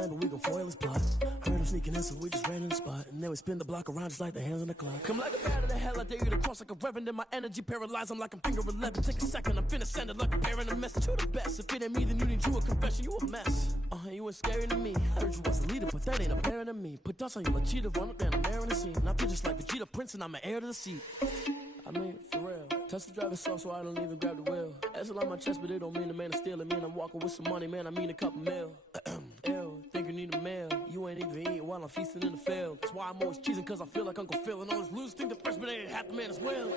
plan, but we gon' foil his plot. Heard him sneaking in, so we just ran in the spot. And then we spin the block around just like the hands on the clock. Come like a bat of the hell, I dare you to cross like a reverend. In my energy paralyzed, I'm like I'm finger 11. Take a second, I'm finna send it like a bearing a message to the best. If it ain't me, then you need you a confession, you a mess. You ain't scary to me. Heard you was a leader, but that ain't apparent to me. Put dust on you like cheetah, run up down the air in the scene. I feel just like Vegeta Prince, and I'm an heir to the seat. I mean, for real. Touch the driver's soft, so I don't even grab the wheel. That's on my chest, but it don't mean the man is stealing. Mean I'm walking with some money, man. I mean a couple mil. Ew, think you need a meal. You ain't even eating while I'm feasting in the field. That's why I'm always cheesing, cause I feel like Uncle Phil. And all those losers think the freshman ain't half the man as well.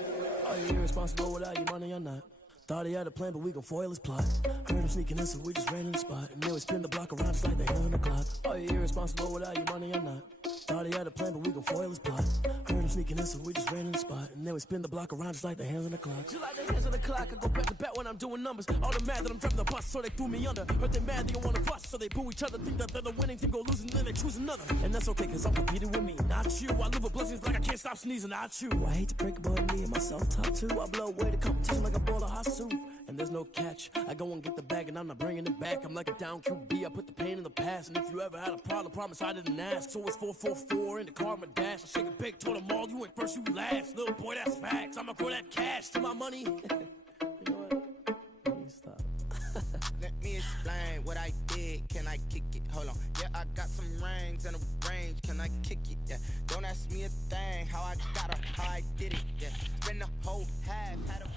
Are you irresponsible without your money or not? Thought he had a plan, but we gon' foil his plot. Heard him sneaking in, so we just ran in the spot. And then we spin the block around just like the hands on the clock. Are you irresponsible without your money or not? Thought he had a plan, but we gon' foil his plot. Heard him sneaking in, so we just ran in the spot. And then we spin the block around just like the hands on the clock. Just like the hands on the clock, I go back to back when I'm doing numbers. All the mad that I'm driving the bus, so they threw me under. Heard they mad, they don't wanna bust, so they boo each other. Think that they're the winning team, go losing, then they choose another. And that's okay, cause I'm competing with me, not you. I live with blessings like I can't stop sneezing, not you. I hate to break it, but me and myself top two. I blow away the competition like a bowl of hot soup. And there's no catch. I go and get the bag and I'm not bringing it back. I'm like a down QB, I put the pain in the past. And if you ever had a problem, promise I didn't ask. So it's 444 in the car, my dash. I shake a big, told them all, you ain't first, you last. Little boy, that's facts. I'ma grow that cash to my money. You know what? Let me stop. Let me explain what I did. Can I kick it? Hold on. Yeah, I got some rings and a range. Can I kick it? Yeah. Don't ask me a thing. How I got her, how I did it. Yeah. Spend the whole half, had a...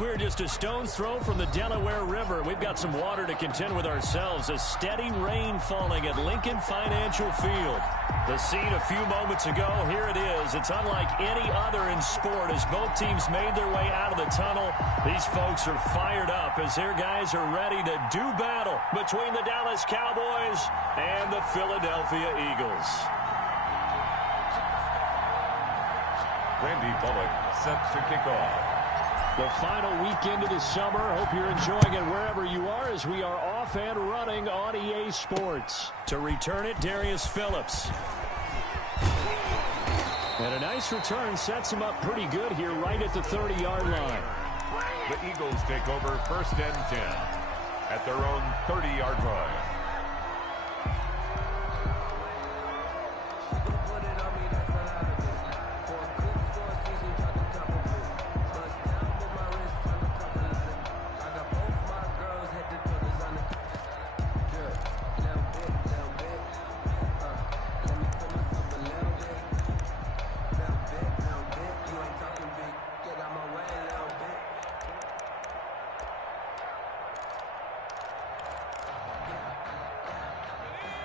We're just a stone's throw from the Delaware River. We've got some water to contend with ourselves. A steady rain falling at Lincoln Financial Field. The scene a few moments ago, here it is. It's unlike any other in sport as both teams made their way out of the tunnel. These folks are fired up as their guys are ready to do battle between the Dallas Cowboys and the Philadelphia Eagles. Randy Bullock set to kick off. The final weekend of the summer. Hope you're enjoying it wherever you are as we are off and running on EA Sports. To return it, Darius Phillips. And a nice return sets him up pretty good here right at the 30-yard line. The Eagles take over 1st and 10 at their own 30-yard line.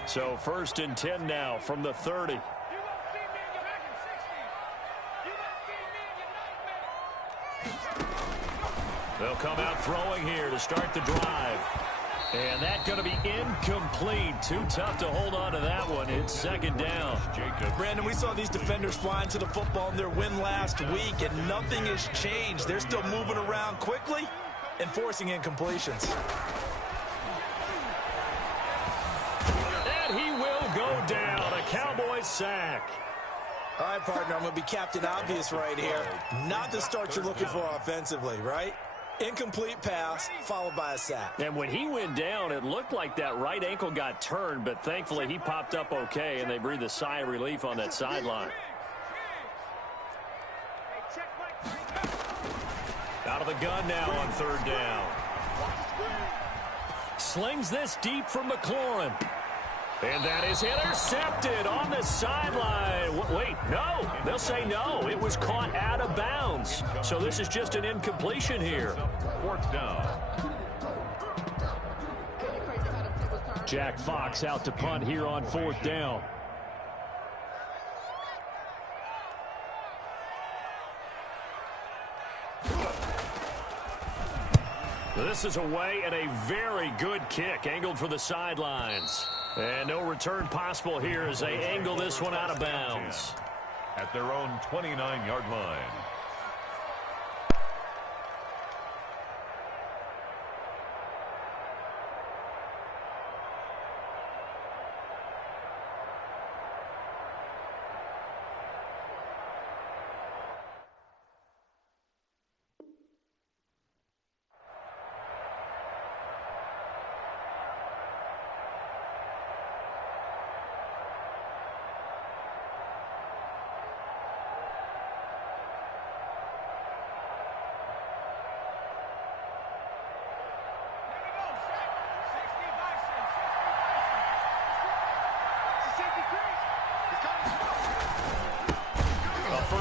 So 1st and 10 now from the 30. They'll come out throwing here to start the drive. And that's going to be incomplete. Too tough to hold on to that one. It's 2nd down. Brandon, we saw these defenders flying to the football in their win last week, and nothing has changed. They're still moving around quickly and forcing incompletions. He will go down. A Cowboys sack. All right, partner, I'm going to be Captain Obvious right here. Not the start you're looking for offensively, right? Incomplete pass followed by a sack. And when he went down, it looked like that right ankle got turned, but thankfully he popped up okay, and they breathed a sigh of relief on that sideline. Out of the gun now on 3rd down. Slings this deep from McLaurin. And that is intercepted on the sideline. Wait, no. They'll say no. It was caught out of bounds. So this is just an incompletion here. 4th down. Jack Fox out to punt here on 4th down. This is away and a very good kick angled for the sidelines. And no return possible here as they angle this one out of bounds. At their own 29-yard line.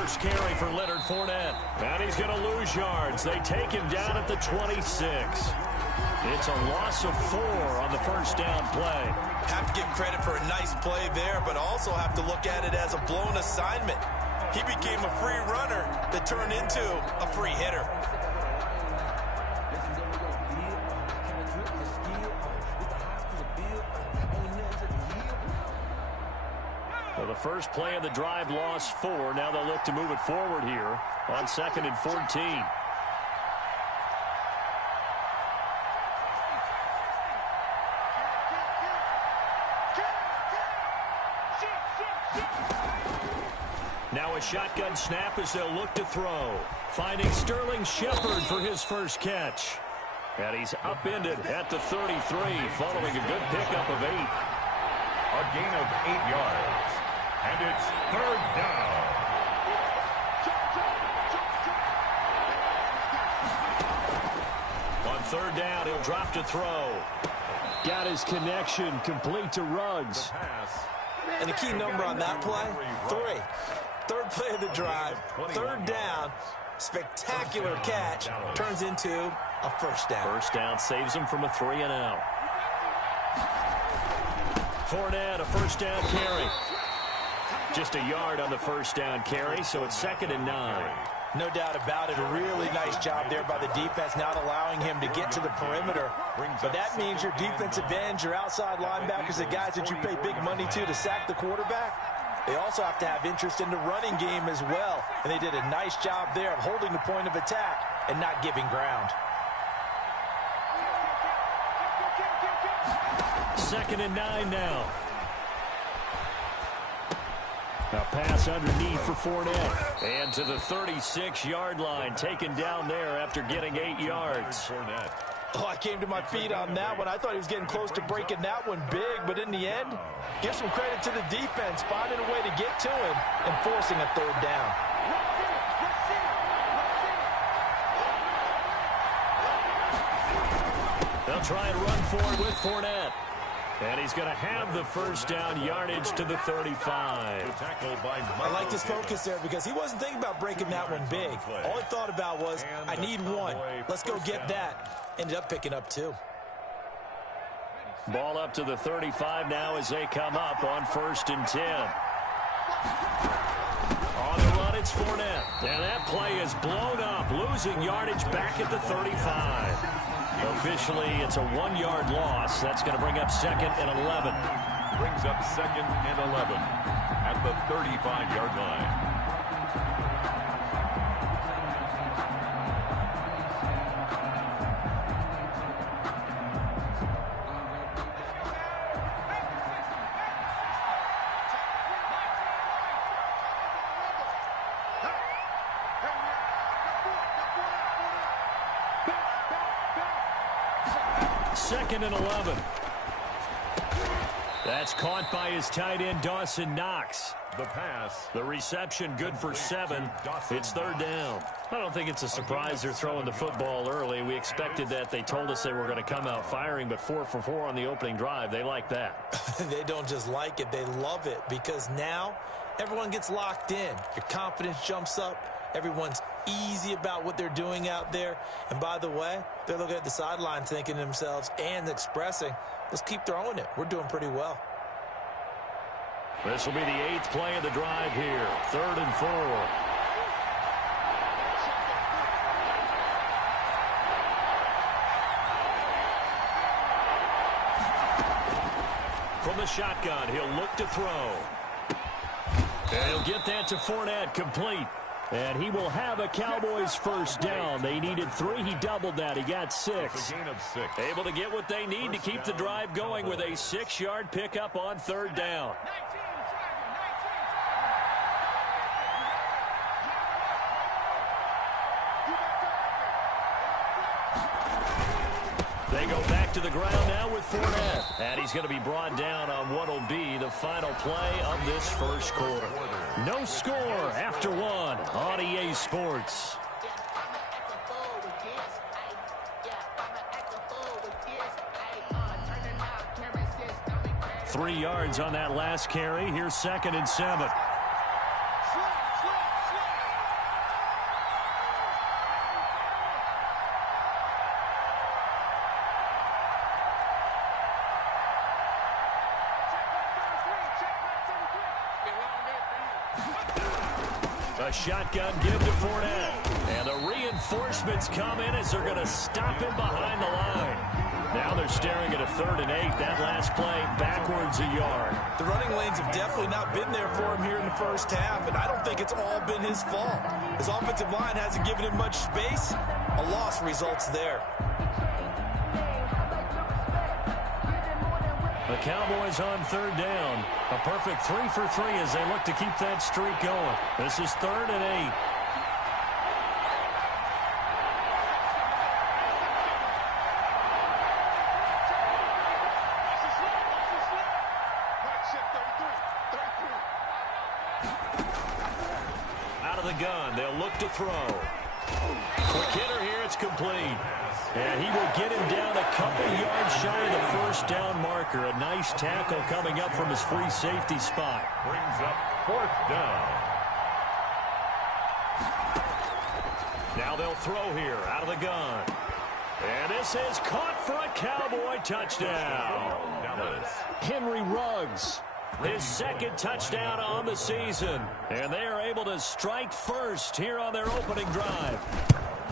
first carry for Leonard Fournette. And he's going to lose yards. They take him down at the 26. It's a loss of 4 on the first down play. Have to give credit for a nice play there, but also have to look at it as a blown assignment. He became a free runner that turned into a free hitter. Well, the first play of the drive lost 4. Now they'll look to move it forward here on 2nd and 14. Now a shotgun snap as they'll look to throw. Finding Sterling Shepard for his first catch. And he's upended at the 33 following a good pickup of 8. A gain of 8 yards. And it's 3rd down. On 3rd down, he'll drop to throw. Got his connection complete to Ruggs. And the key number on that play, 3. 3rd play of the drive, 3rd down, spectacular catch, turns into a first down. First down saves him from a 3-and-out. Fournette, a first down carry. Just a yard on the first down carry, so it's 2nd and 9. No doubt about it. A really nice job there by the defense, not allowing him to get to the perimeter. But that means your defensive ends, your outside linebackers, the guys that you pay big money to sack the quarterback, they also have to have interest in the running game as well. And they did a nice job there of holding the point of attack and not giving ground. 2nd and 9 now. A pass underneath for Fournette. And to the 36-yard line, taken down there after getting 8 yards. Oh, I came to my feet on that one. I thought he was getting close to breaking that one big, but in the end, give some credit to the defense, finding a way to get to him and forcing a 3rd down. They'll try and run forward with Fournette. And he's going to have the first down yardage to the 35. I like his focus there because he wasn't thinking about breaking that one big. All he thought about was, I need 1. Let's go get that. Ended up picking up 2. Ball up to the 35 now as they come up on 1st and 10. On the run, it's Fournette. And that play is blown up, losing yardage back at the 35. Officially, it's a 1-yard loss. That's going to bring up 2nd and 11. Brings up 2nd and 11 at the 35-yard line. Second and 11. That's caught by his tight end, Dawson Knox. The pass. The reception good for 7. It's 3rd down. I don't think it's a surprise they're throwing the football early. We expected that. They told us they were going to come out firing, but 4 for 4 on the opening drive. They like that. They don't just like it. They love it because now everyone gets locked in. Your confidence jumps up. Everyone's easy about what they're doing out there. And by the way, they're looking at the sideline thinking to themselves and expressing, let's keep throwing it. We're doing pretty well. This will be the 8th play of the drive here. 3rd and 4. From the shotgun, he'll look to throw. And he'll get that to Fournette, complete. And he will have a Cowboys first down. They needed 3. He doubled that. He got 6. A gain of 6. Able to get what they need to keep the drive going with a 6-yard pickup on 3rd down. They go back to the ground now with Fournette. And he's going to be brought down on what will be the final play of this first quarter. No score after 1 on EA Sports. Three yards on that last carry. Here's 2nd and 7. A shotgun give to Fournette. And the reinforcements come in as they're going to stop him behind the line. Now they're staring at a 3rd and 8. That last play backwards a yard. The running lanes have definitely not been there for him here in the first half, and I don't think it's all been his fault. His offensive line hasn't given him much space. A loss results there. The Cowboys on 3rd down. A perfect 3 for 3 as they look to keep that streak going. This is 3rd and 8. Out of the gun, they'll look to throw. Quick hitter here, it's complete. And he will get him down a couple yards shy of the 1st down marker. A nice tackle coming up from his free safety spot. Brings up 4th down. Now they'll throw here out of the gun. And this is caught for a Cowboy touchdown. Henry Ruggs. His 2nd touchdown on the season. And they are able to strike first here on their opening drive.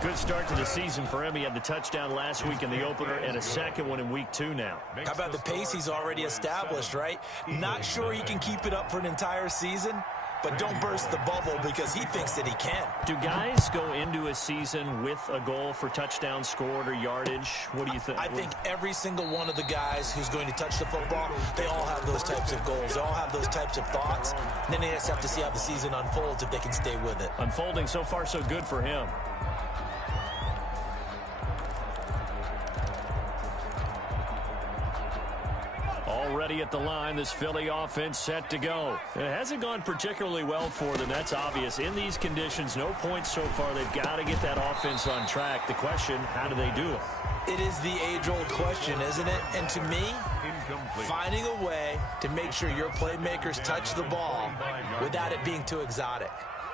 Good start to the season for him. He had the touchdown last week in the opener and a 2nd one in week 2 now. How about the pace he's already established, right? Not sure he can keep it up for an entire season, but don't burst the bubble because he thinks that he can. Do guys go into a season with a goal for touchdown scored or yardage? What do you think? I think every single one of the guys who's going to touch the football, they all have those types of goals. They all have those types of thoughts. And then they just have to see how the season unfolds if they can stay with it. Unfolding so far so good for him. Already at the line, this Philly offense set to go. It hasn't gone particularly well for them. That's obvious. In these conditions, no points so far. They've got to get that offense on track. The question, how do they do it? It is the age-old question, isn't it? And to me, finding a way to make sure your playmakers touch the ball without it being too exotic.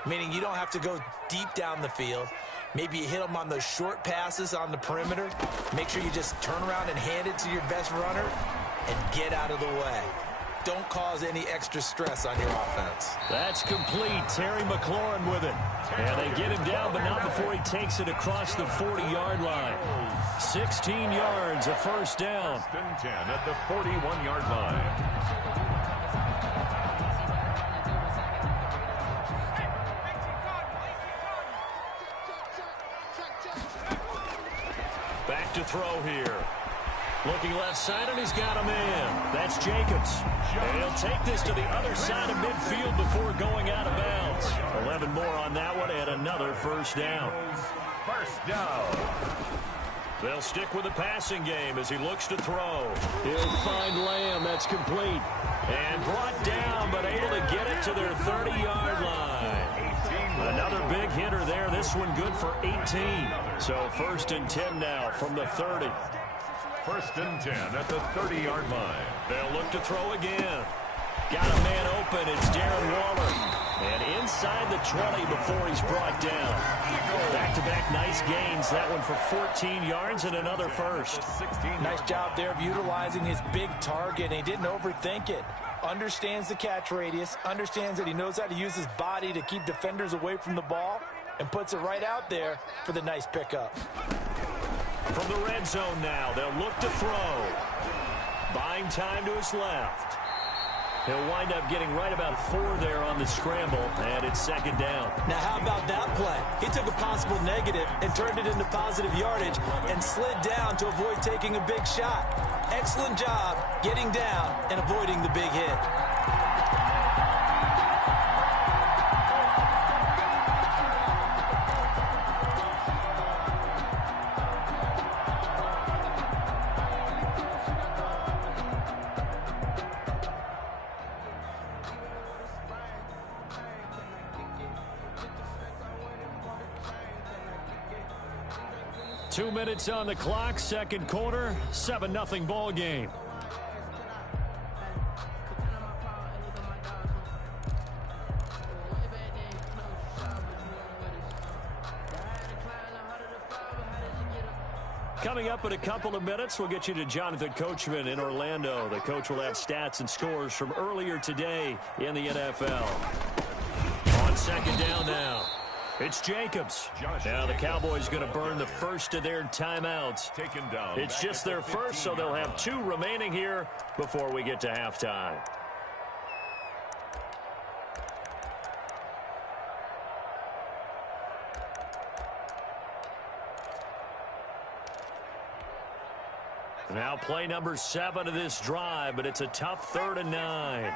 Meaning you don't have to go deep down the field. Maybe you hit them on those short passes on the perimeter. Make sure you just turn around and hand it to your best runner and get out of the way. Don't cause any extra stress on your offense. That's complete. Terry McLaurin with it. And they get him down, but not before he takes it across the 40-yard line. 16 yards, a 1st down. 10 at the 41-yard line. Back to throw here. Looking left side, and he's got a man. That's Jacobs. And he'll take this to the other side of midfield before going out of bounds. 11 more on that one, and another 1st down. 1st down. They'll stick with the passing game as he looks to throw. He'll find Lamb. That's complete. And brought down, but able to get it to their 30-yard line. Another big hitter there. This one good for 18. So 1st and 10 now from the 30. 1st and 10 at the 30-yard line. They'll look to throw again. Got a man open. It's Darren Waller. And inside the 20 before he's brought down. Back-to-back nice gains. That one for 14 yards and another 1st. Nice job there of utilizing his big target. He didn't overthink it. Understands the catch radius. Understands that he knows how to use his body to keep defenders away from the ball. And puts it right out there for the nice pickup. From the red zone now, they'll look to throw. Buying time to his left. He'll wind up getting right about 4 there on the scramble, and it's 2nd down. Now, how about that play? He took a possible negative and turned it into positive yardage and slid down to avoid taking a big shot. Excellent job getting down and avoiding the big hit. Two minutes on the clock, 2nd quarter, 7-0 ball game. Coming up in a couple of minutes, we'll get you to Jonathan Coachman in Orlando. The coach will have stats and scores from earlier today in the NFL. On second down now. It's Jacobs. Now the Cowboys going to burn the first of their timeouts. Taken down. It's just their first, so they'll have 2 remaining here before we get to halftime. Now play number 7 of this drive, but it's a tough 3rd and 9.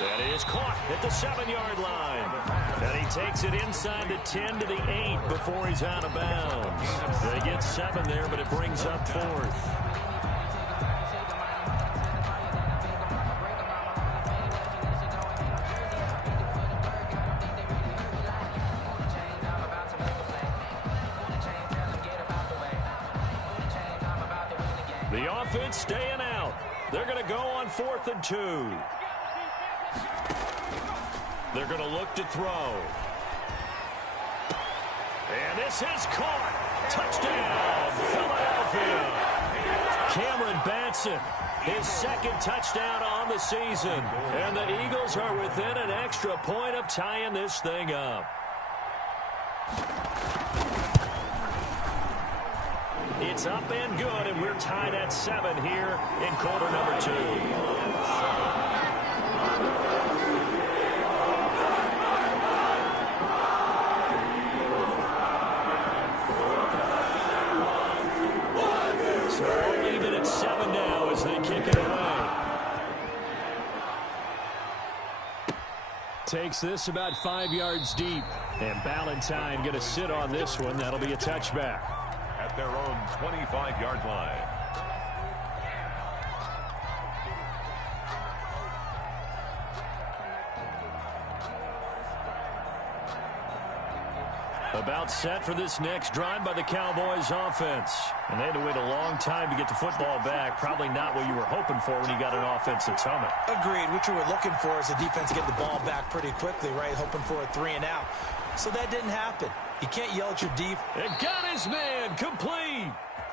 That is caught at the 7-yard line. And he takes it inside the 10 to the 8 before he's out of bounds. They get 7 there, but it brings up 4th. The offense staying out. They're going to go on 4th and 2. They're going to look to throw. And this is caught. Touchdown, Philadelphia. Cameron Batson, his 2nd touchdown on the season. And the Eagles are within an extra point of tying this thing up. It's up and good, and we're tied at 7 here in quarter number 2. So we'll leave it at 7 now as they kick it away. Takes this about 5 yards deep, and Ballantyne going to sit on this one. That'll be a touchback. At their own 25-yard line. About set for this next drive by the Cowboys offense. And they had to wait a long time to get the football back. Probably not what you were hoping for when you got an offense that's humming. Agreed. What you were looking for is the defense get the ball back pretty quickly, right? Hoping for a 3 and out. So that didn't happen. You can't yell at your deep. It got his man complete.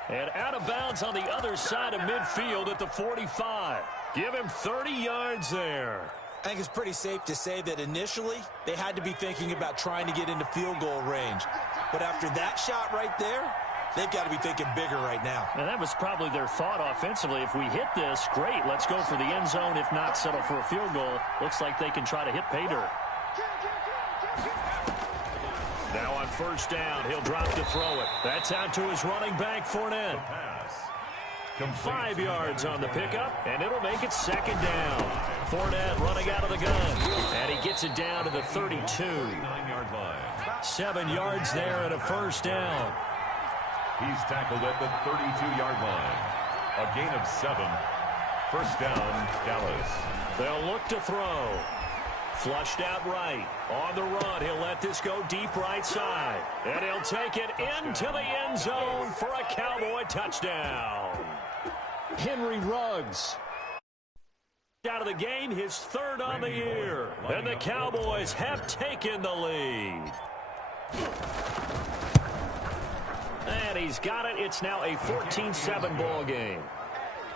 And out of bounds on the other side of midfield at the 45. Give him 30 yards there. I think it's pretty safe to say that initially they had to be thinking about trying to get into field goal range. But after that shot right there, they've got to be thinking bigger right now. And that was probably their thought offensively. If we hit this, great. Let's go for the end zone. If not, settle for a field goal. Looks like they can try to hit pay dirt. Now on 1st down, he'll drop to throw it. That's out to his running back, Fournette. 5 yards on the pickup, and it'll make it 2nd down. Fournette running out of the gun, and he gets it down to the 32. 9-yard line. 7 yards there and a 1st down. He's tackled at the 32-yard line. A gain of 7. 1st down, Dallas. They'll look to throw. Flushed out right. On the run, he'll let this go deep right side. And he'll take it into the end zone for a Cowboy touchdown. Henry Ruggs. Out of the game, his 3rd on the year. And the Cowboys have taken the lead. And he's got it. It's now a 14-7 ball game.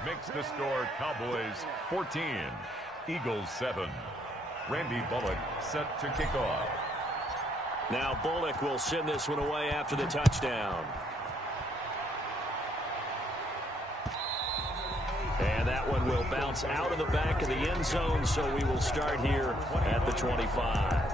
Makes the score Cowboys 14, Eagles 7. Randy Bullock set to kick off. Now Bullock will send this one away after the touchdown. And that one will bounce out of the back of the end zone, so we will start here at the 25.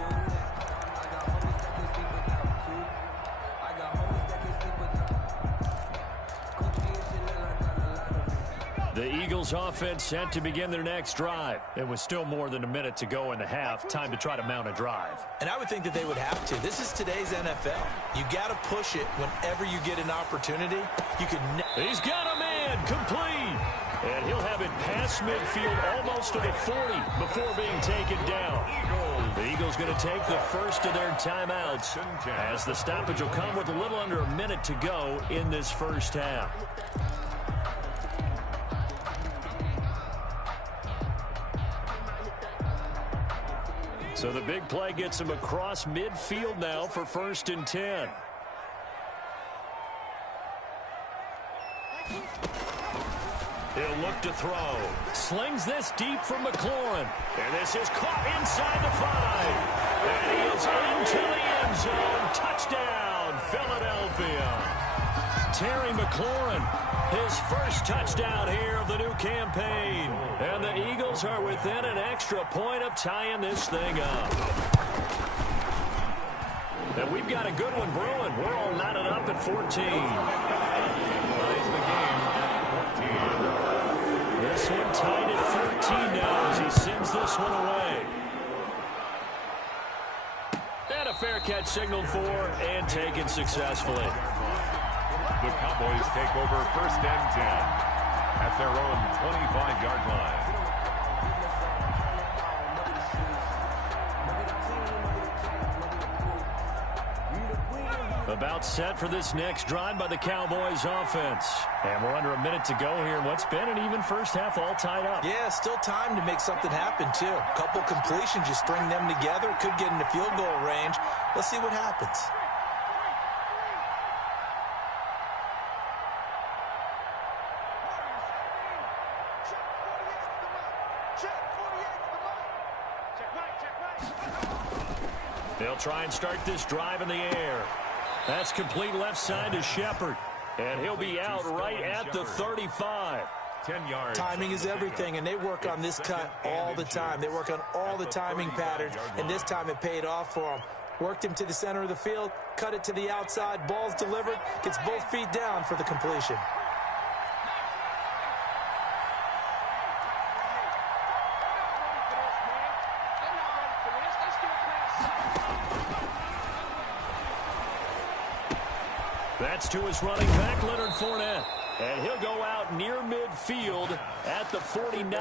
The Eagles offense set to begin their next drive. It was still more than a minute to go in the half. Time to try to mount a drive. And I would think that they would have to. This is today's NFL. You got to push it whenever you get an opportunity. You can. He's got a man complete. And he'll have it past midfield almost to the 40 before being taken down. The Eagles going to take the first of their timeouts as the stoppage will come with a little under a minute to go in this first half. So the big play gets him across midfield now for 1st and 10. He'll look to throw. Slings this deep from McLaurin. And this is caught inside the 5. And he is into the end zone. Touchdown, Philadelphia. Terry McLaurin, his first touchdown here of the new campaign. And the Eagles are within an extra point of tying this thing up. And we've got a good one brewing. We're all knotted up at 14. Ties the game at 14. This one tied at 14 now as he sends this one away. And a fair catch signaled for and taken successfully. The Cowboys take over 1st and 10 at their own 25-yard line. About set for this next drive by the Cowboys offense. And we're under a minute to go here in what's been an even first half all tied up. Yeah, still time to make something happen, too. A couple completions, you string them together. Could get into field goal range. Let's see what happens. They'll try and start this drive in the air. That's complete left side to Shepard. And he'll be out right at the 35. 10 yards. Timing is everything, and they work on this cut all the time. They work on all the timing patterns, and this time it paid off for them. Worked him to the center of the field, cut it to the outside, ball's delivered, gets both feet down for the completion. That's to his running back, Leonard Fournette. And he'll go out near midfield at the 49.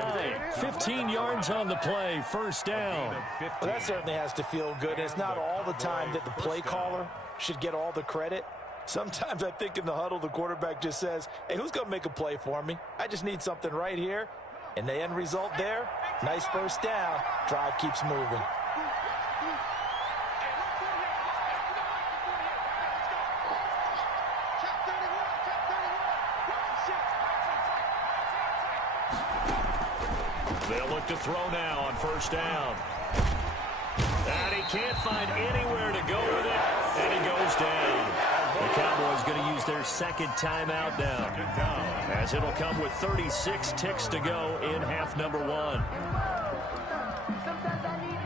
15 yards on the play, first down. Well, that certainly has to feel good. It's not all the time that the play caller should get all the credit. Sometimes I think in the huddle, the quarterback just says, hey, who's going to make a play for me? I just need something right here. And the end result there, nice first down. Drive keeps moving. They'll look to throw now on first down. And he can't find anywhere to go with it, and he goes down. The Cowboys going to use their second timeout now, as it'll come with 36 ticks to go in half number 1.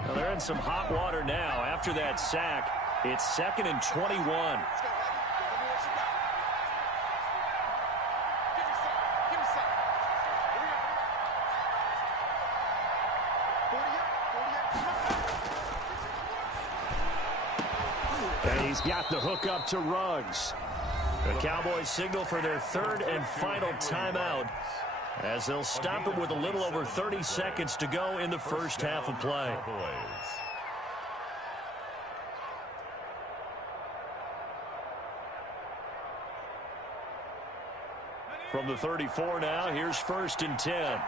Well, they're in some hot water now. After that sack, it's 2nd and 21. And he's got the hook up to Ruggs. The Cowboys signal for their 3rd and final timeout, as they'll stop it with a little over 30 seconds to go in the first half of play. From the 34 now, here's 1st and 10.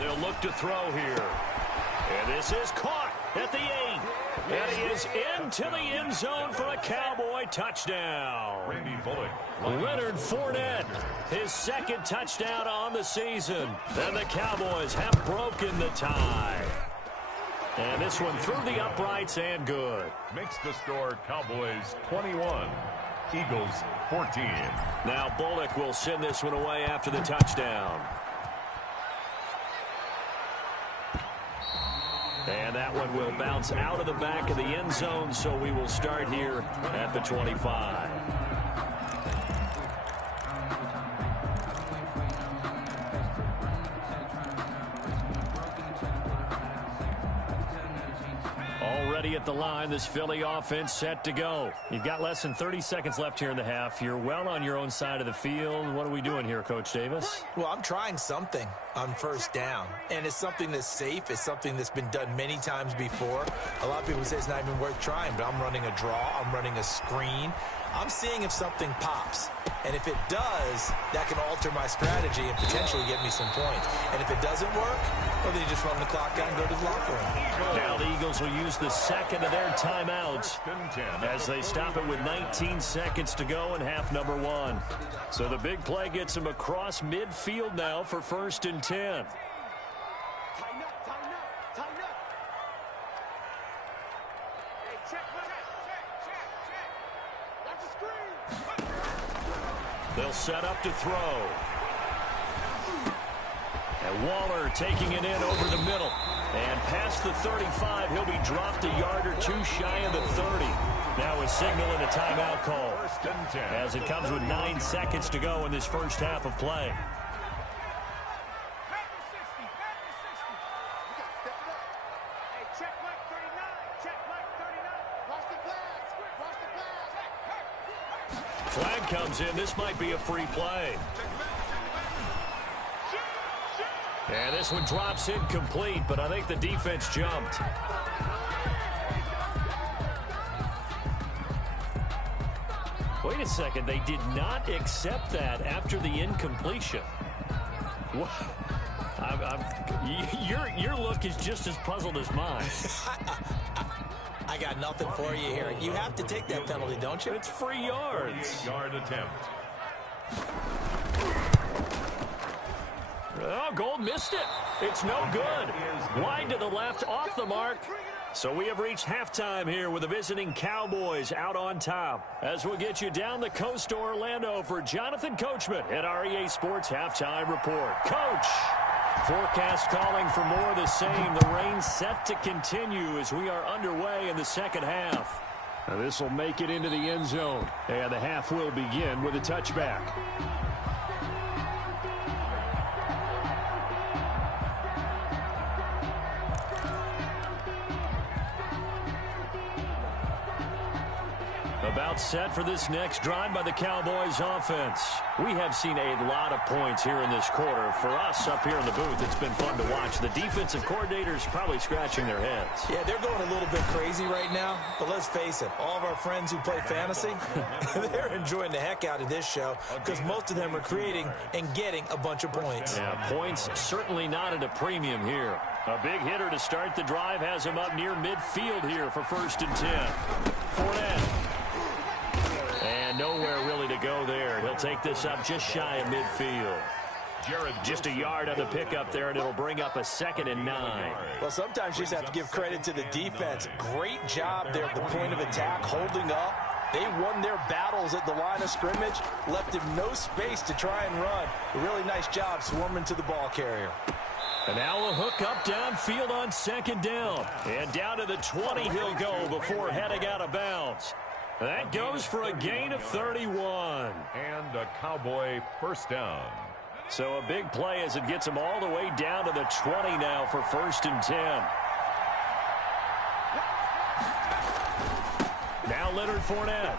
They'll look to throw here. And this is caught at the 8. And he is into the end zone for a Cowboy touchdown. Leonard Fournette, his 2nd touchdown on the season. And the Cowboys have broken the tie. And this one through the uprights and good. Makes the score Cowboys 21, Eagles 14. Now Bullock will send this one away after the touchdown. And that one will bounce out of the back of the end zone, so we will start here at the 25. ready at the line. This Philly offense set to go. You've got less than 30 seconds left here in the half. You're well on your own side of the field. What are we doing here, Coach Davis? Well, I'm trying something on first down, and it's something that's safe. It's something that's been done many times before. A lot of people say it's not even worth trying, but I'm running a draw. I'm running a screen. I'm seeing if something pops. And if it does, that can alter my strategy and potentially get me some points. And if it doesn't work, well, then you just run the clock out and go to the locker room. Now the Eagles will use the second of their timeouts as they stop it with 19 seconds to go in half number 1. So the big play gets them across midfield now for 1st and 10. They'll set up to throw. And Waller taking it in over the middle. And past the 35, he'll be dropped a yard or two shy of the 30. Now a signal and a timeout call as it comes with 9 seconds to go in this first half of play. Flag comes in. This might be a free play. And this one drops incomplete, but I think the defense jumped. Wait a second. They did not accept that after the incompletion. Your look is just as puzzled as mine. I got nothing for you here. You have to take that penalty, don't you? It's free yards. Yard attempt. Oh, Gold missed it. It's no good. Wide to the left, off the mark. So we have reached halftime here with the visiting Cowboys out on top. As we'll get you down the coast to Orlando for Jonathan Coachman at our EA Sports Halftime Report. Coach! Forecast calling for more of the same. The rain set to continue as we are underway in the second half. Now this will make it into the end zone. And the half will begin with a touchback. About set for this next drive by the Cowboys offense. We have seen a lot of points here in this quarter. For us up here in the booth, it's been fun to watch. The defensive coordinators probably scratching their heads. Yeah, they're going a little bit crazy right now. But let's face it, all of our friends who play fantasy, they're enjoying the heck out of this show because most of them are creating and getting a bunch of points. Yeah, points certainly not at a premium here. A big hitter to start the drive has him up near midfield here for 1st and 10. Fournette. And nowhere really to go there. He'll take this up just shy of midfield. Just a yard on the pickup there, and it'll bring up a 2nd and 9. Well, sometimes you just have to give credit to the defense. Great job there at the point of attack, holding up. They won their battles at the line of scrimmage, left him no space to try and run. A really nice job swarming to the ball carrier. And now a hook up downfield on 2nd down. And down to the 20 he'll go before heading out of bounds. That goes for a gain of 31. And a Cowboy first down. So a big play as it gets them all the way down to the 20 now for 1st and 10. Now Leonard Fournette.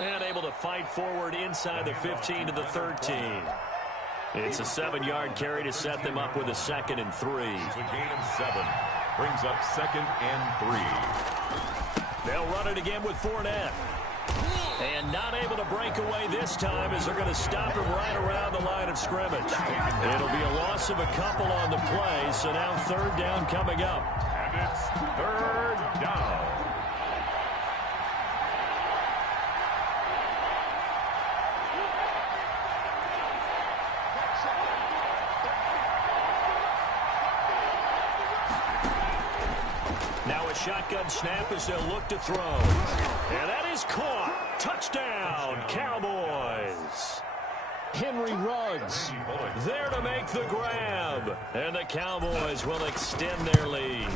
And able to fight forward inside the 15 to the 13. It's a 7-yard carry to set them up with a 2nd and 3. It's a gain of 7. Brings up 2nd and 3. They'll run it again with Fournette. And not able to break away this time as they're going to stop him right around the line of scrimmage. It'll be a loss of a couple on the play, so now 3rd down coming up. And it's 3rd down. Now a shotgun snap as they'll look to throw. And that is caught. Touchdown, Cowboys. Henry Ruggs there to make the grab. And the Cowboys will extend their lead.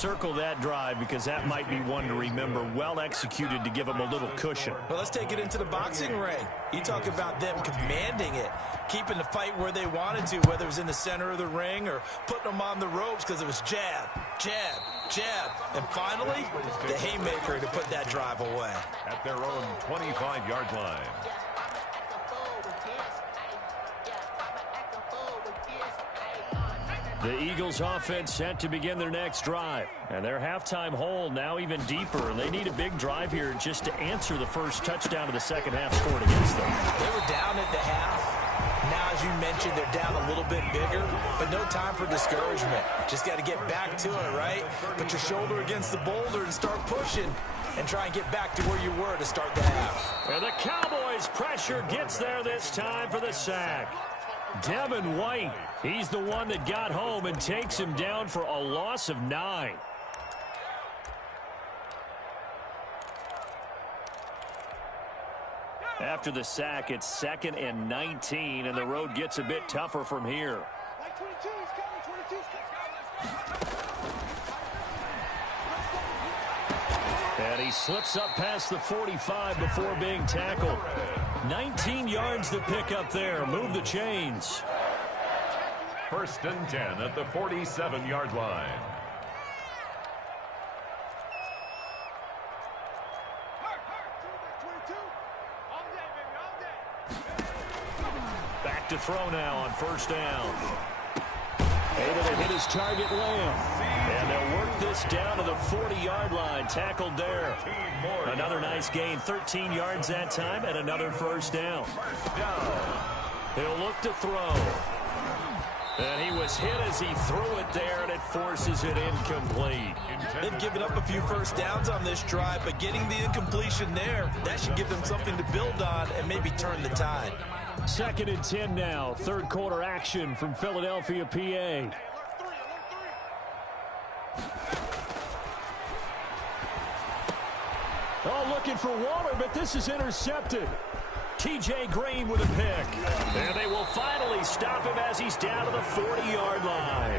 circle that drive because that might be one to remember. Well executed to give them a little cushion. Well, let's take it into the boxing ring. You talk about them commanding it, keeping the fight where they wanted to, whether it was in the center of the ring or putting them on the ropes because it was jab, jab, jab. And finally, the haymaker to put that drive away. At their own 25-yard line. The Eagles offense set to begin their next drive. And their halftime hole now even deeper. And they need a big drive here just to answer the first touchdown of the second half scored against them. They were down at the half. Now, as you mentioned, they're down a little bit bigger, but no time for discouragement. Just got to get back to it, right? Put your shoulder against the boulder and start pushing and try and get back to where you were to start the half. And the Cowboys' pressure gets there this time for the sack. Devin White, he's the one that got home and takes him down for a loss of 9. After the sack, it's 2nd and 19, and the road gets a bit tougher from here. And he slips up past the 45 before being tackled. 19 yards to pick up there. Move the chains. 1st and 10 at the 47-yard line. Back to throw now on 1st down. Able to hit his target, Lamb. And they'll work this down to the 40-yard line. Tackled there. Another nice gain. 13 yards that time and another 1st down. He'll look to throw. And he was hit as he threw it there, and it forces it incomplete. They've given up a few 1st downs on this drive, but getting the incompletion there, that should give them something to build on and maybe turn the tide. 2nd and 10 now. 3rd quarter action from Philadelphia, PA. Oh, looking for Waller, but this is intercepted. T.J. Green with a pick. And they will finally stop him as he's down to the 40-yard line.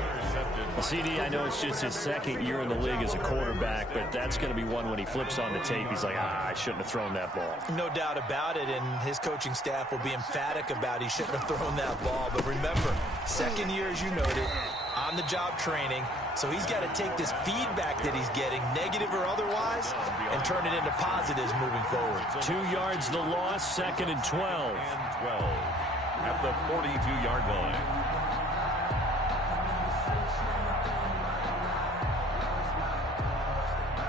CD, I know it's just his 2nd year in the league as a quarterback, but that's going to be one when he flips on the tape. He's like, I shouldn't have thrown that ball. No doubt about it, and his coaching staff will be emphatic about he shouldn't have thrown that ball. But remember, 2nd year, as you noted, on-the-job training. So he's got to take this feedback that he's getting, negative or otherwise, and turn it into positives moving forward. 2 yards the loss, 2nd and 12. And 12 at the 42-yard line.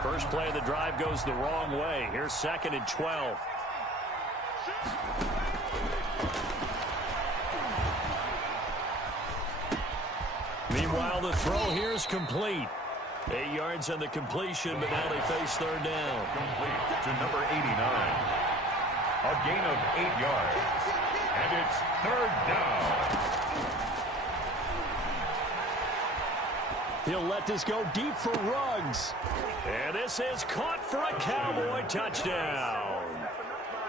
First play of the drive goes the wrong way. Here's 2nd and 12. Meanwhile, the throw here is complete. 8 yards on the completion, but now they face 3rd down. Complete to number 89. A gain of 8 yards. And it's 3rd down. He'll let this go deep for Ruggs. And this is caught for a Cowboy touchdown.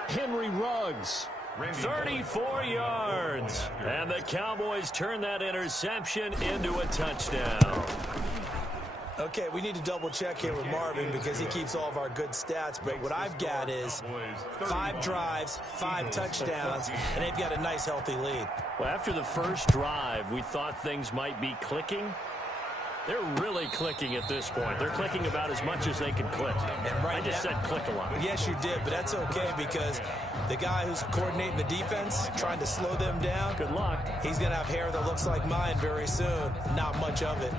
Henry Ruggs. 34 yards. And the Cowboys turn that interception into a touchdown. Okay, we need to double-check here with Marvin because he keeps all of our good stats. But what I've got is 5 drives, 5 touchdowns, and they've got a nice, healthy lead. Well, after the first drive, we thought things might be clicking. They're really clicking at this point. They're clicking about as much as they can click. And right I just said click a lot. Yes, you did, but that's okay because the guy who's coordinating the defense, trying to slow them down, Good luck. he's going to have hair that looks like mine very soon. Not much of it.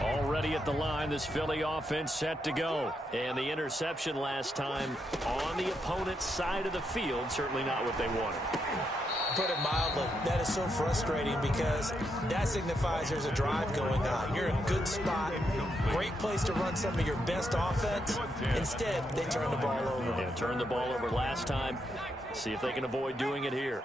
Already at the line, this Philly offense set to go. And the interception last time on the opponent's side of the field, certainly not what they wanted. Put it mildly, that is so frustrating because that signifies there's a drive going on. You're in a good spot, great place to run some of your best offense. Instead, they turn the ball over. Yeah, turned the ball over last time. See if they can avoid doing it here.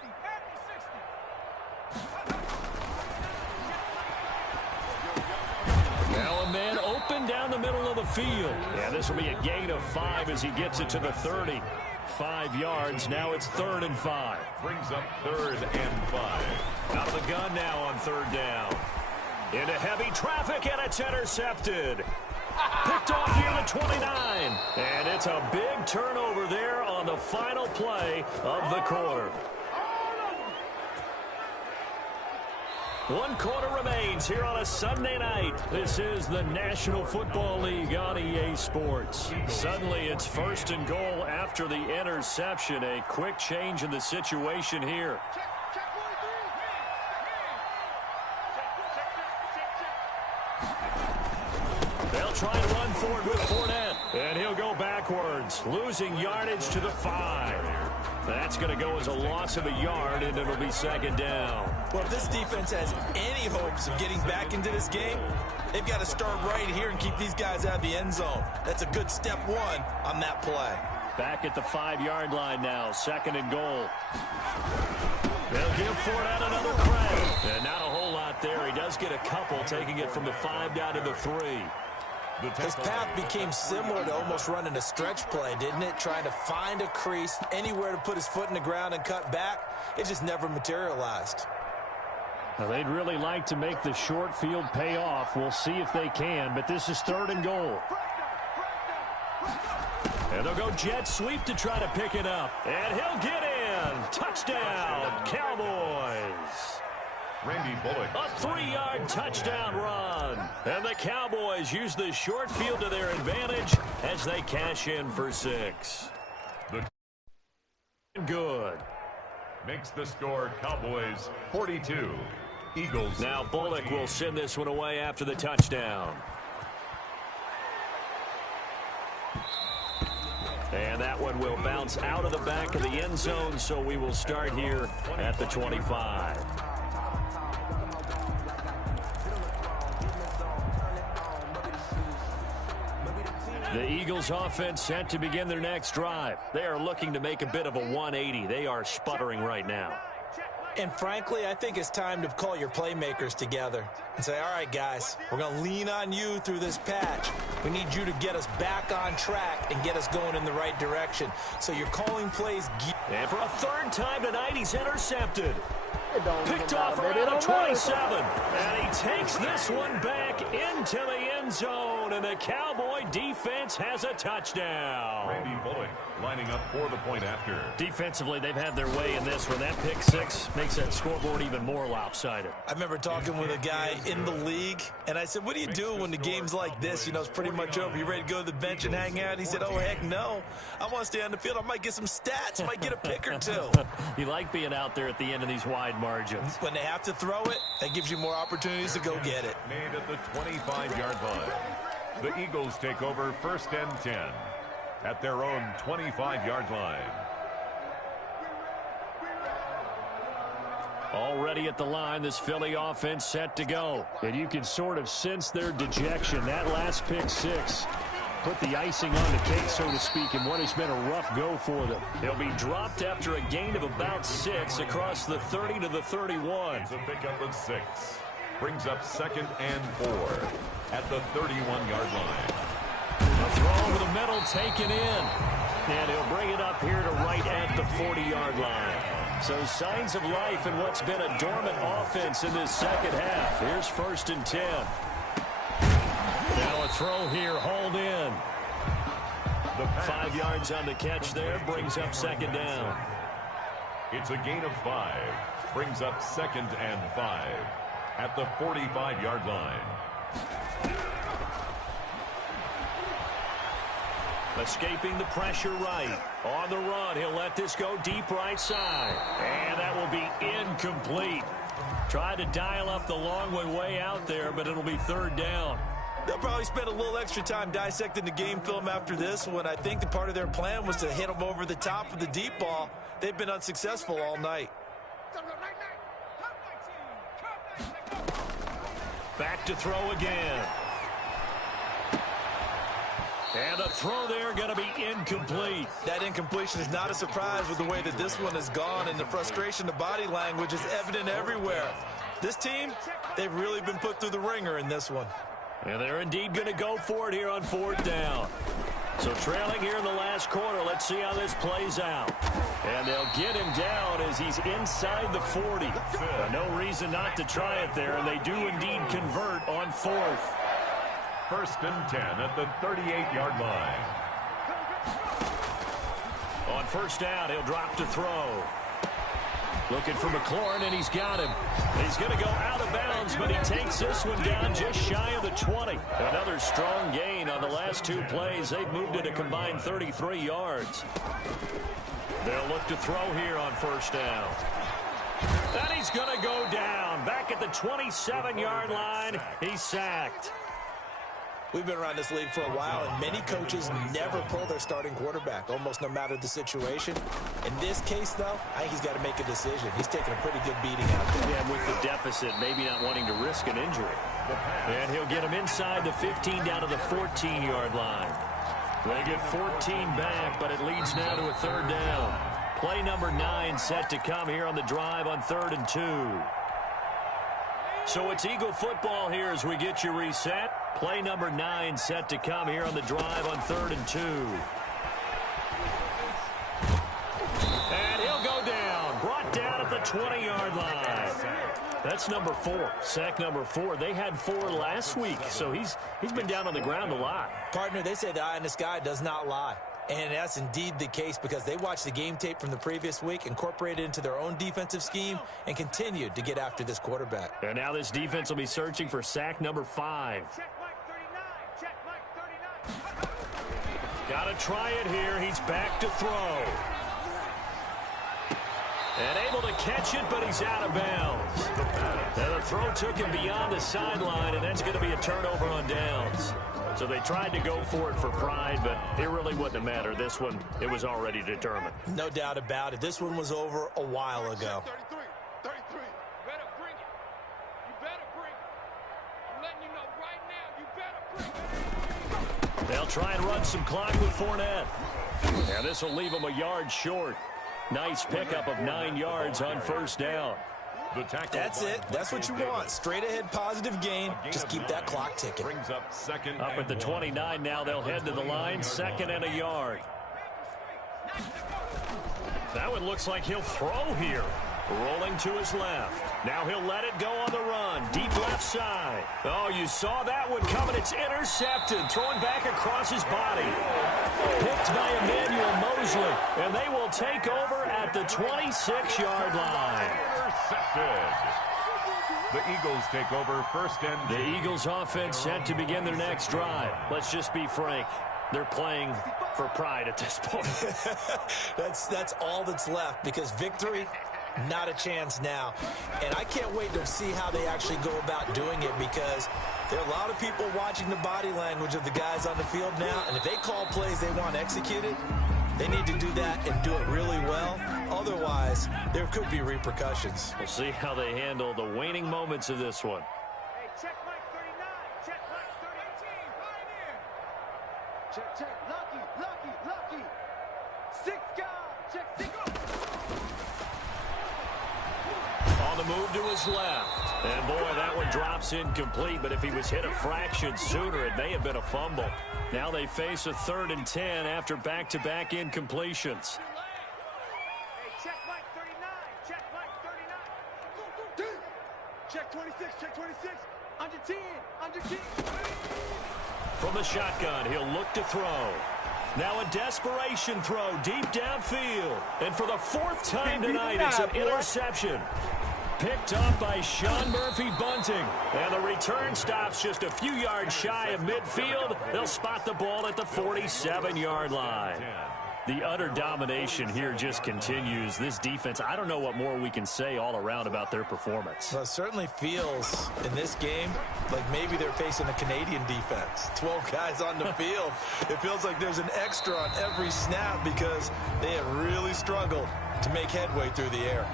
Now a man open down the middle of the field. Yeah, this will be a gain of 5 as he gets it to the 30. 5 yards. Now it's 3rd and 5. Brings up 3rd and 5. Out of the gun now on 3rd down. Into heavy traffic, and it's intercepted. Picked off near the 29. And it's a big turnover there on the final play of the quarter. 1 quarter remains here on a Sunday night. This is the National Football League on EA Sports. Suddenly it's 1st and goal after the interception. A quick change in the situation here. They'll try and run forward with Fournette. And he'll go backwards, losing yardage to the 5. That's going to go as a loss of a yard, and it'll be 2nd down. Well, if this defense has any hopes of getting back into this game, they've got to start right here and keep these guys out of the end zone. That's a good step 1 on that play. Back at the 5-yard line now, 2nd and goal. They'll give Fournette another credit. And not a whole lot there. He does get a couple, taking it from the 5 down to the 3. His path became similar to almost running a stretch play, didn't it? Trying to find a crease, anywhere to put his foot in the ground and cut back. It just never materialized. Now, they'd really like to make the short field pay off. We'll see if they can, but this is 3rd and goal. And they'll go jet sweep to try to pick it up. And he'll get in. Touchdown, Cowboys. Randy Bullock. A 3-yard touchdown run. And the Cowboys use the short field to their advantage as they cash in for 6. Good. Makes the score Cowboys 42. Eagles. Now Bullock will send this one away after the touchdown. And that one will bounce out of the back of the end zone, so we will start here at the 25. The Eagles offense set to begin their next drive. They are looking to make a bit of a 180. They are sputtering right now. And frankly, I think it's time to call your playmakers together and say, all right, guys, we're going to lean on you through this patch. We need you to get us back on track and get us going in the right direction. So you're calling plays. And for a 3rd time tonight, he's intercepted. Picked off around the 27. And he takes this one back into the end zone. And the Cowboy defense has a touchdown. Randy Bullock lining up for the point after. Defensively, they've had their way in this one. That pick 6 makes that scoreboard even more lopsided. I remember talking with a guy in the league, and I said, what do you do when the game's like this? You know, it's pretty much over. You ready to go to the bench and hang out? He said, oh, heck no. I want to stay on the field. I might get some stats. Might get a pick or 2. You like being out there at the end of these wide margins. When they have to throw it, that gives you more opportunities to go get it. Made at the 25-yard line. The Eagles take over 1st and 10 at their own 25-yard line. Already at the line, this Philly offense set to go. And you can sort of sense their dejection. That last pick 6 put the icing on the cake, so to speak, in what has been a rough go for them. They'll be dropped after a gain of about 6 across the 30 to the 31. It's a pickup of 6. Brings up 2nd and 4 at the 31-yard line. A throw over the middle taken in. And he'll bring it up here to right at the 40-yard line. So signs of life in what's been a dormant offense in this 2nd half. Here's 1st and 10. Now a throw here, hauled in. 5 yards on the catch there, brings up 2nd down. It's a gain of 5. Brings up 2nd and 5 at the 45-yard line. Escaping the pressure right. On the run, he'll let this go deep right side. And that will be incomplete. Tried to dial up the long way out there, but it'll be 3rd down. They'll probably spend a little extra time dissecting the game film after this one. I think the part of their plan was to hit them over the top of the deep ball. They've been unsuccessful all night. Back to throw again. And a throw there going to be incomplete. That incompletion is not a surprise with the way that this one has gone, and the frustration, the body language is evident everywhere. This team, they've really been put through the ringer in this one. And they're indeed going to go for it here on 4th down. So trailing here in the last quarter. Let's see how this plays out. And they'll get him down as he's inside the 40. No reason not to try it there, and they do indeed convert on 4th. 1st and 10 at the 38-yard line. On 1st down, he'll drop to throw. Looking for McLaurin, and he's got him. He's going to go out of bounds, but he takes this one down just shy of the 20. Another strong gain on the last 2 plays. They've moved it a combined 33 yards. They'll look to throw here on 1st down. And he's going to go down. Back at the 27-yard line, he's sacked. We've been around this league for a while, and many coaches never pull their starting quarterback, almost no matter the situation. In this case, though, I think he's got to make a decision. He's taking a pretty good beating out there. Yeah, with the deficit, maybe not wanting to risk an injury. And he'll get him inside the 15 down to the 14-yard line. They get 14 back, but it leads now to a 3rd down. Play number 9 set to come here on the drive on 3rd and 2. So it's Eagle football here as we get you reset. Play number 9 set to come here on the drive on 3rd and 2. And he'll go down. Brought down at the 20-yard line. That's number 4. Sack number 4. They had 4 last week, so he's been down on the ground a lot. Partner, they say the eye in the sky does not lie. And that's indeed the case because they watched the game tape from the previous week, incorporated it into their own defensive scheme, and continued to get after this quarterback. And now this defense will be searching for sack number 5. Got to try it here. He's back to throw. And able to catch it, but he's out of bounds. And the throw took him beyond the sideline, and that's going to be a turnover on downs. So they tried to go for it for pride, but it really wouldn't have mattered. This one, it was already determined. No doubt about it. This one was over a while ago. 33. Better bring it. You better bring it. I'm letting you know right now, you better bring it. They'll try and run some clock with Fournette. And this will leave them a yard short. Nice pickup of 9 yards on 1st down. That's it. That's what you want. Straight ahead positive gain. Just keep that clock ticking. Brings up 2nd. Up at the 29 now. They'll head to the line. 2nd and a yard. That one looks like he'll throw here. Rolling to his left. Now he'll let it go on the run. Deep left side. Oh, you saw that one coming. It's intercepted. Thrown back across his body. Picked by Emmanuel Mosley. And they will take over at the 26-yard line. Intercepted. The Eagles take over 1st and 10. The Eagles offense set to begin their next drive. Let's just be frank. They're playing for pride at this point. That's all that's left because victory, not a chance now. And I can't wait to see how they actually go about doing it because there are a lot of people watching the body language of the guys on the field now. And if they call plays they want executed, they need to do that and do it really well. Otherwise, there could be repercussions. We'll see how they handle the waning moments of this one. Hey, check Mike 39. Check Mike 13. Check. Lucky. 6 guys. Check 6. On the move to his left. And boy, that one drops incomplete. But if he was hit a fraction sooner, it may have been a fumble. Now they face a 3rd and 10 after back-to-back incompletions. Hey, check Mike 39. Check Mike 39. Check 26. Check 26. Under 10. Under 10. From the shotgun, he'll look to throw. Now a desperation throw deep downfield. And for the 4th time tonight, it's an interception. Picked up by Sean Murphy-Bunting. And the return stops just a few yards shy of midfield. They'll spot the ball at the 47-yard line. The utter domination here just continues. This defense, I don't know what more we can say all around about their performance. Well, it certainly feels in this game like maybe they're facing a Canadian defense. 12 guys on the field. It feels like there's an extra on every snap because they have really struggled to make headway through the air.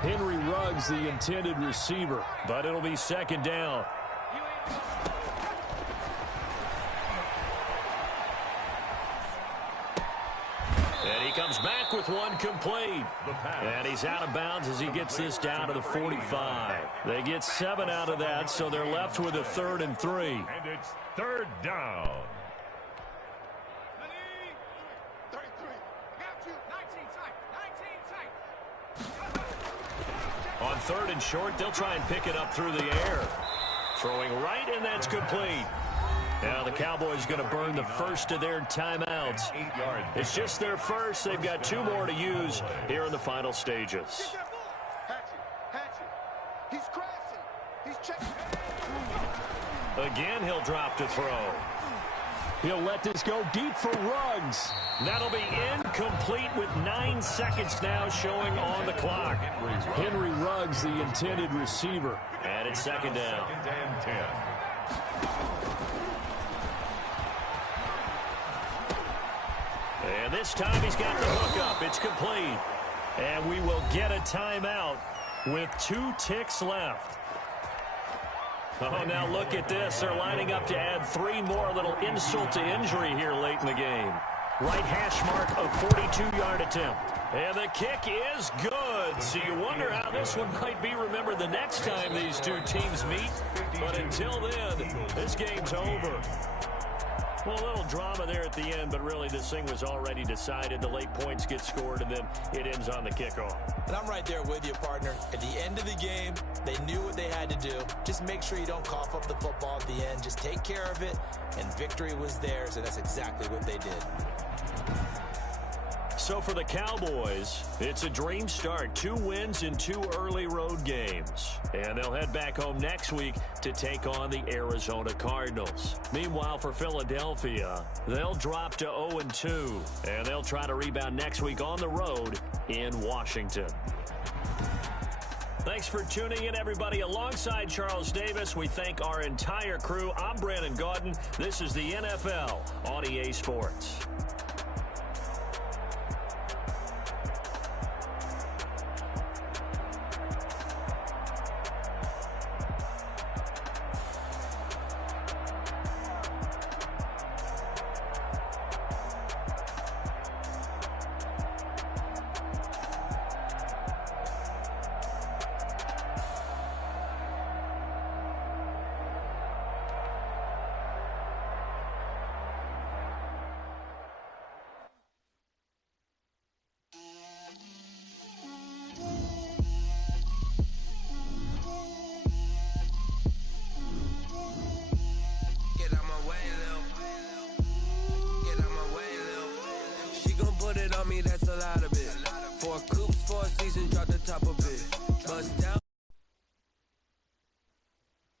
Henry Ruggs, the intended receiver, but it'll be 2nd down. And he comes back with one complete. And he's out of bounds as he gets this down to the 45. They get 7 out of that, so they're left with a 3rd and 3. And it's 3rd down. On 3rd and short, they'll try and pick it up through the air. Throwing right, and that's complete. Now the Cowboys going to burn the first of their timeouts. It's just their first. They've got 2 more to use here in the final stages. He's crashing. He's checking. Again, he'll drop to throw. He'll let this go deep for Ruggs. That'll be incomplete with 9 seconds now showing on the clock. Henry Ruggs, the intended receiver. And it's 2nd down. 2nd and 10. And this time he's got the hook up. It's complete. And we will get a timeout with 2 ticks left. Oh, now look at this. They're lining up to add 3 more. A little insult to injury here late in the game. Right hash mark of 42-yard attempt. And the kick is good. So you wonder how this one might be remembered the next time these 2 teams meet. But until then, this game's over. Well, a little drama there at the end, but really this thing was already decided. The late points get scored, and then it ends on the kickoff. And I'm right there with you, partner. At the end of the game, they knew what they had to do. Just make sure you don't cough up the football at the end. Just take care of it, and victory was theirs, and that's exactly what they did. So for the Cowboys, it's a dream start. 2 wins in 2 early road games. And they'll head back home next week to take on the Arizona Cardinals. Meanwhile, for Philadelphia, they'll drop to 0-2. And they'll try to rebound next week on the road in Washington. Thanks for tuning in, everybody. Alongside Charles Davis, we thank our entire crew. I'm Brandon Gaudin. This is the NFL on EA Sports.